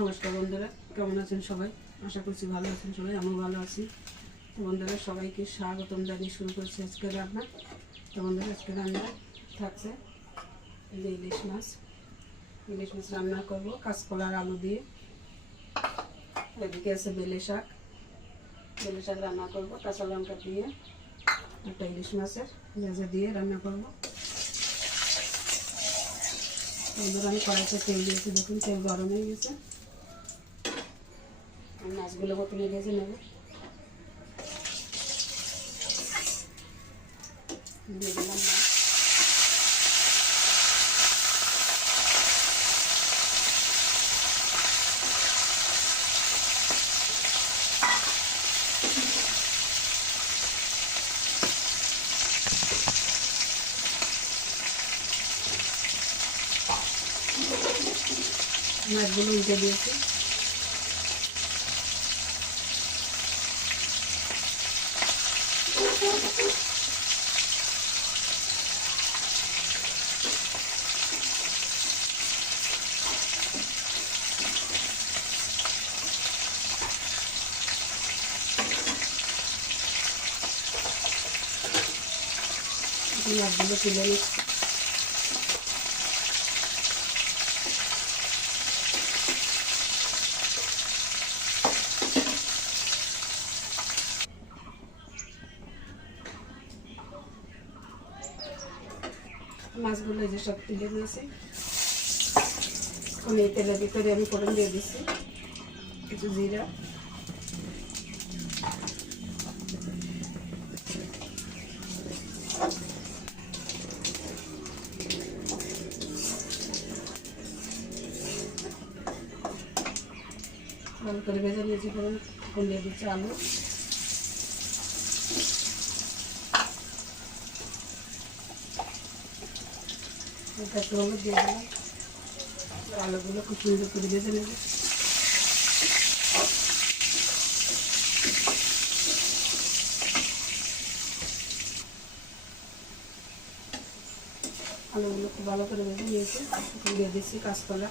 নমস্কার বন্ধুরা, কেমন আছেন সবাই? আশা করছি ভালো আছেন সবাই। আমিও ভালো আছি। তো বন্ধুরা, সবাইকে স্বাগতম জানিয়ে শুরু করছি আজকে রান্না। তো বন্ধুরা, আজকে রান্না থাকছে ইলিশ মাছ রান্না করব কাঁচকলা আর আলু দিয়ে। এদিকে আছে বেলে শাক রান্না করব কাঁচা লঙ্কা দিয়ে। একটা ইলিশ মাছের ভেজে দিয়ে রান্না করব। বন্ধুরা, আমি কড়াইতে তেল দিয়েছি, দেখুন তেল গরম হয়ে গেছে। মাছগুলো প্রথমে ভেজে নেব। দিয়ে দিলাম মাছগুলো উল্টে দিয়েছি। মাছগুলো তুলে নিচ্ছি। মাছগুলো যে সব তুলে নিয়েছি। এখন এই তেলের ভিতরে আমি ফোড়ন দিয়ে দিচ্ছি কিছু জিরা, ভালো করে ভেজে নিয়েছি। ফোড়ন এখন দিয়ে দিচ্ছি আলু, একটু হলুদ দিয়ে দিলাম। আলুগুলো খুব সুন্দর করে ভেজে নেব। আলুগুলো খুব ভালো করে ভেজে নিয়েছি। এখন দিয়ে দিচ্ছি কাঁচকলা,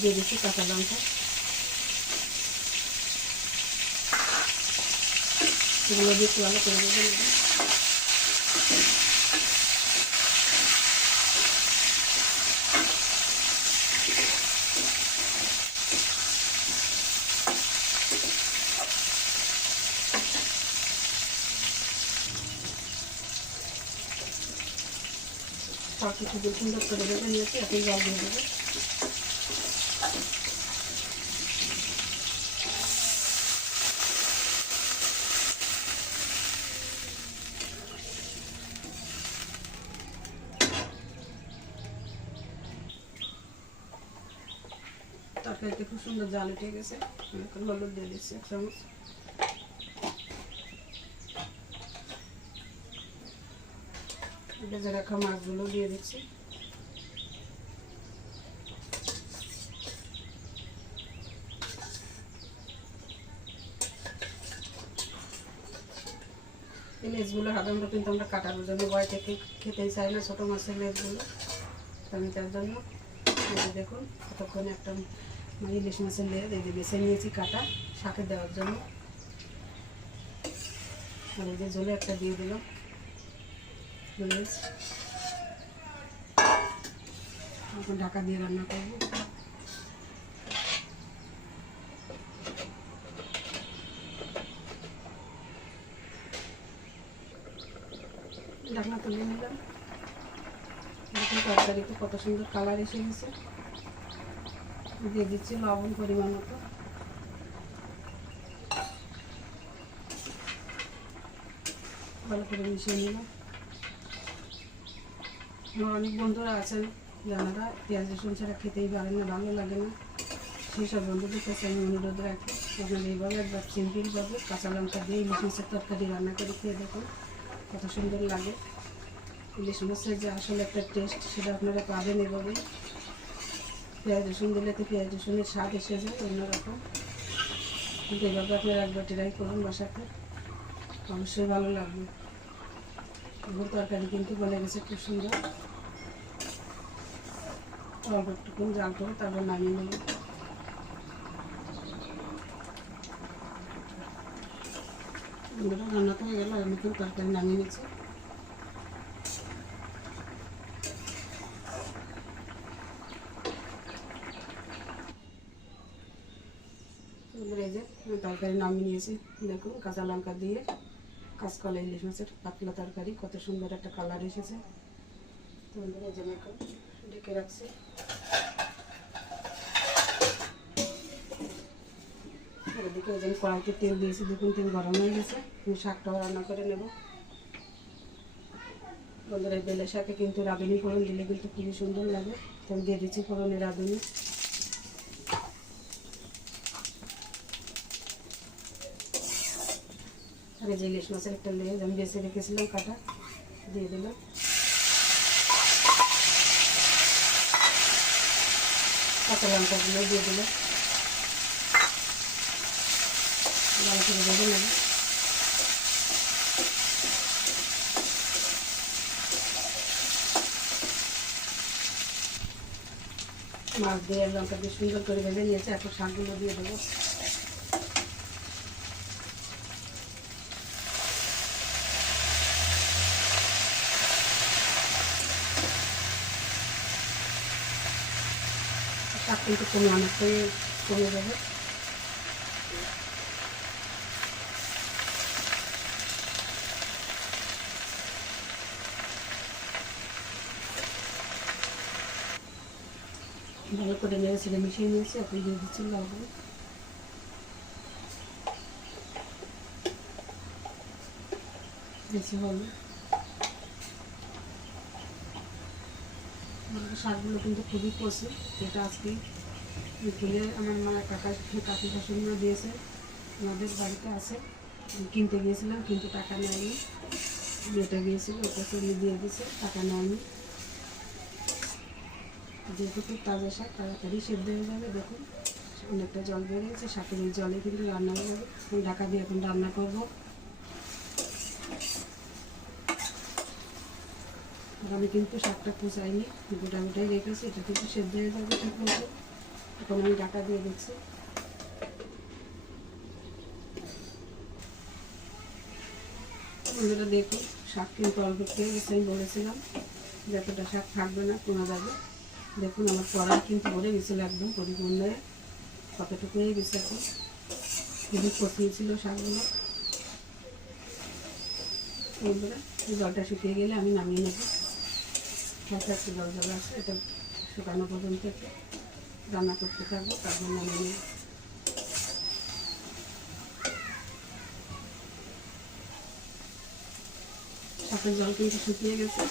দিয়ে দিচ্ছি কাঁচা লঙ্কা। এগুলো দিয়ে একটু ভালো করে ভেজে নেব। সব কিছু দিয়ে সুন্দর করে ভেজে নিয়েছি। এখন জল দিয়ে দেবো। তরকারিতে খুব সুন্দর জাল উঠে গেছে। এখন হলুদ দিয়ে দিচ্ছি 1 চামচ। ভেজে রাখা মাছগুলো দিয়ে দিচ্ছি। এই লেজগুলো সাধারণত কিন্তু আমরা কাটার জন্য ভয় থেকে খেতেই চাই না, ছোটো মাছের লেজগুলো। আমি তার জন্য দেখুন কতক্ষণে একটা ইলিশ মাছের লেজ এই যে বেছে নিয়েছি কাটা শাকে দেওয়ার জন্য। আর এই যে ঝোলে একটা দিয়ে দিলাম লেজ। এখন ঢাকা দিয়ে রান্না করবো। ঢাকনা তুলে নিলাম। দেখুন তরকারিতে কত সুন্দর কালার এসে গেছে। দিয়ে দিচ্ছি লবণ পরিমাণ মতো। ভালো করে মিশিয়ে নিলাম। আমার অনেক বন্ধুরা আছেন যারা পেঁয়াজ রসুন ছাড়া খেতেই পারেন না, ভালো লাগে না। সেই সব বন্ধুদের কাছে আমি অনুরোধ রাখি, আপনারা এইভাবে একবার সিম্পলভাবে কাঁচা লঙ্কা দিয়ে ইলিশ মাছের তরকারি রান্না করে খেয়ে দেখুন কত সুন্দর লাগে। ইলিশ মাছের যে আসলে একটা টেস্ট সেটা আপনারা পাবেন এভাবেই। পেঁয়াজ রসুন দিলে তো পেঁয়াজ রসুনের স্বাদ এসে যায় অন্যরকম। কিন্তু এভাবে আপনারা একবার ট্রাই করুন বাসাতে, অবশ্যই ভালো লাগবে। তরকারি কিন্তু বলে গেছে খুব সুন্দর। অল্প একটুকুন জাল করে তারপর নামিয়ে নেব। রান্না তো হয়ে গেল, আমি কিন্তু তরকারি নামিয়ে নিচ্ছি। এই যে তরকারি নামিয়ে নিয়েছি, দেখুন কাঁচা লঙ্কা দিয়ে কাঁচকলা ইলিশ মাছের পাতলা তরকারি, কত সুন্দর একটা কালার এসেছে। তো এই যে এখন ঢেকে রাখছি। এদিকে ওই যে কড়াইতে তেল দিয়েছি, দেখুন তেল গরম হয়ে গেছে। আমি শাকটাও রান্না করে নেব। বন্ধুরা বেলে শাকে কিন্তু রাঁধুনি ফোড়ন দিলে কিন্তু খুবই সুন্দর লাগে, তো আমি দিয়ে দিচ্ছি ফোড়নে রাঁধুনি। আর এই যে ইলিশ মাছের একটা লেজ আমি বেছে রেখেছিলাম কাটা, দিয়ে দিলাম। কাঁচা লঙ্কাগুলো দিয়ে দিলাম, ভালো করে ভেজে নেব। মাছ দিয়ে লঙ্কা দিয়ে সুন্দর করে ভেজে নিয়েছে, এখন শাকগুলো দিয়ে দেবো। শাক কিন্তু অনেকটাই কমে যাবে। ভালো করে নেড়ে ছেড়ে মিশিয়ে নিয়েছি, এখন দিয়ে দিচ্ছি লবণ। বেশি হলুদ। শাকগুলো কিন্তু খুবই কষে, এটা আজকে তুলে আমার মা কাকি শাশুড়িমা দিয়েছে, আমাদের বাড়িতে আছে। কিনতে গিয়েছিলাম কিন্তু টাকা নেয়নি, যেটা গিয়েছিল ওটা চলিয়ে দিয়ে দিয়েছে, টাকা নেয়নি। যেহেতু খুব তাজা শাক, তাড়াতাড়ি সেদ্ধ হয়ে যাবে। দেখুন অনেকটা জল বেরিয়েছে, শাকের এই জলে কিন্তু রান্না হয়ে যাবে। ঢাকা দিয়ে এখন রান্না করব। আমি কিন্তু শাকটা কুচাইনি, গোটা গোটাই রেখেছি, এটা কিন্তু সেদ্ধ হয়ে যাবে ঠিক মতো। এখন আমি ঢাকা দিয়ে দিচ্ছি। বন্ধুরা দেখুন শাক কিন্তু অল্প খেয়ে গেছে, আমি বলেছিলাম যতটা শাক থাকবে না, কমে যাবে। দেখুন আমার কড়াই কিন্তু ভরে গেছিলো একদম পরিপূর্ণ, কতটুকু হয়ে গেছে। এখন খুবই কষিয়েছিল শাকগুলো। বন্ধুরা জলটা শুকিয়ে গেলে আমি নামিয়ে নেব। হালকা একটু জল জল আছে, এটা শুকানো পর্যন্ত একটু রান্না করতে থাকবো, তারপর নামিয়ে নেব। শাকের জল কিন্তু শুকিয়ে গেছে,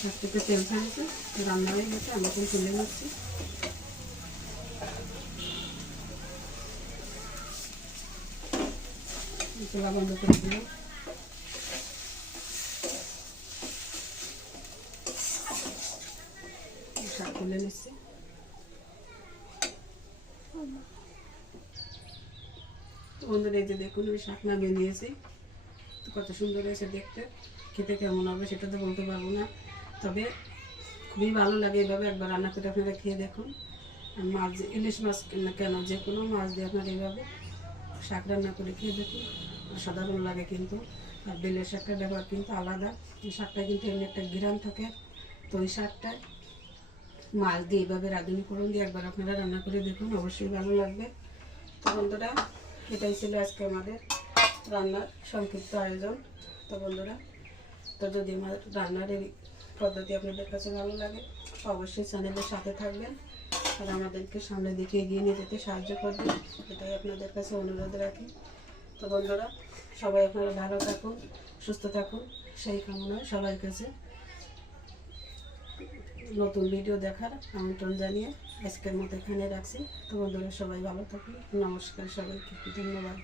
শাক থেকে তেল ছাড়ছে, রান্না হয়ে গেছে। আমি এখন তুলে নিচ্ছি। চুলা বন্ধ করে দিলাম। শাক তুলে নিচ্ছি। বন্ধুরা এই যে দেখুন আমি শাক নামিয়ে নিয়েছি, তো কত সুন্দর হয়েছে দেখতে। খেতে কেমন হবে সেটা তো বলতে পারবো না, তবে খুবই ভালো লাগে। এভাবে একবার রান্না করে আপনারা খেয়ে দেখুন। মাছ ইলিশ মাছ কেন, যে কোনো মাছ দিয়ে আপনারা এইভাবে শাক রান্না করে খেয়ে দেখুন, অসাধারণ লাগে কিন্তু। আর বেলের শাকটার ব্যাপার কিন্তু আলাদা, এই শাকটা কিন্তু এমনি একটা ঘ্রাণ থাকে। তো ওই শাকটা মাছ দিয়ে এইভাবে রাঁধুনি ফোড়ন দিয়ে একবার আপনারা রান্না করে দেখুন, অবশ্যই ভালো লাগবে। তো বন্ধুরা এটাই ছিল আজকে আমাদের রান্নার সংক্ষিপ্ত আয়োজন। তো বন্ধুরা, তো যদি আমার রান্নার এই পদ্ধতি আপনাদের কাছে ভালো লাগে, অবশ্যই চ্যানেলের সাথে থাকবেন আর আমাদেরকে সামনের দিকে এগিয়ে নিয়ে যেতে সাহায্য করবেন, এটাই আপনাদের কাছে অনুরোধ রাখি। তো বন্ধুরা সবাই আপনারা ভালো থাকুন, সুস্থ থাকুন, সেই কামনায় সবার কাছে নতুন ভিডিও দেখার আমন্ত্রণ জানিয়ে আজকের মতো এখানে রাখছি। তো বন্ধুরা সবাই ভালো থাকুন, নমস্কার, সবাইকে ধন্যবাদ।